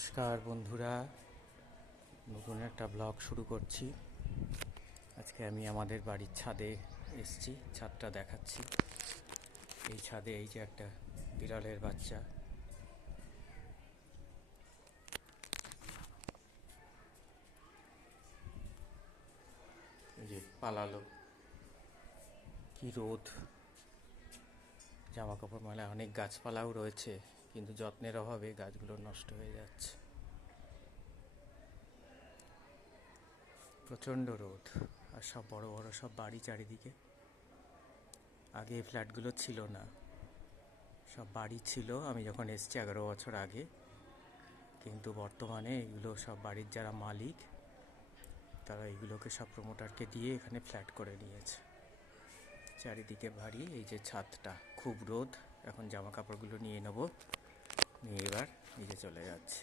নমস্কার বন্ধুরা, নতুন একটা ব্লগ শুরু করছি। আজকে আমি আমাদের বাড়ির ছাদে এসেছি, ছাদটা দেখাচ্ছি। এই ছাদে এই যে একটা বিড়ালের বাচ্চা, এই যে পালালো। কি রোদ, জামা কাপড় মেলা, অনেক গাছপালাও রয়েছে, কিন্তু যত্নের অভাবে গাছগুলো নষ্ট হয়ে যাচ্ছে। প্রচণ্ড রোদ, আর সব বড় বড় সব বাড়ি চারিদিকে। আগে এই ফ্ল্যাটগুলো ছিল না, সব বাড়ি ছিল আমি যখন এসেছি 11 বছর আগে, কিন্তু বর্তমানে এগুলো সব বাড়ির যারা মালিক তারা এগুলোকে সব প্রমোটারকে দিয়ে এখানে ফ্ল্যাট করে নিয়েছে। চারিদিকে বাড়ি, এই যে ছাদটা, খুব রোদ। এখন জামা কাপড়গুলো নিয়ে নেব, নিয়ে এবার নিচে চলে যাচ্ছি।